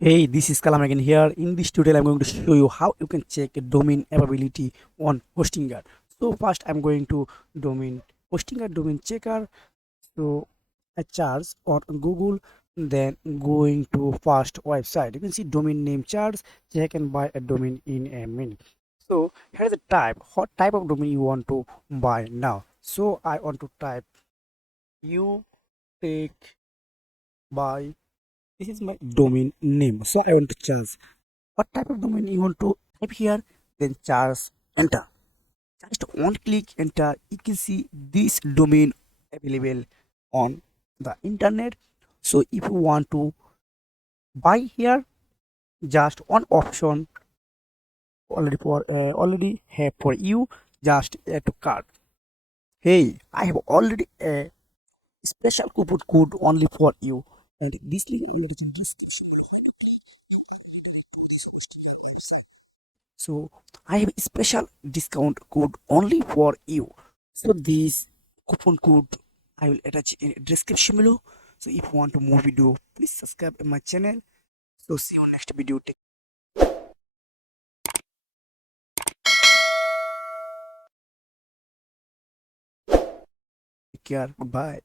Hey, this is Kalam again here. In this tutorial, I'm going to show you how you can check a domain availability on HostingGuard. So first, I'm going to domain HostingGuard domain checker. So a charge on Google, then going to first website. You can see domain name charge. Check and buy a domain in a minute. So here's the type. What type of domain you want to buy now? So I want to type you take buy. This is my domain name. So I want to charge what type of domain you want to type here, then charge enter. Just one click enter, you can see this domain available on the internet. So if you want to buy here, just one option already have for you, just add to cart. Hey, I have already a special coupon code only for you, and this link already in description. So I have a special discount code only for you. So this coupon code I will attach in description below. So if you want to more video, please subscribe to my channel. So see you next video. Take care. Bye.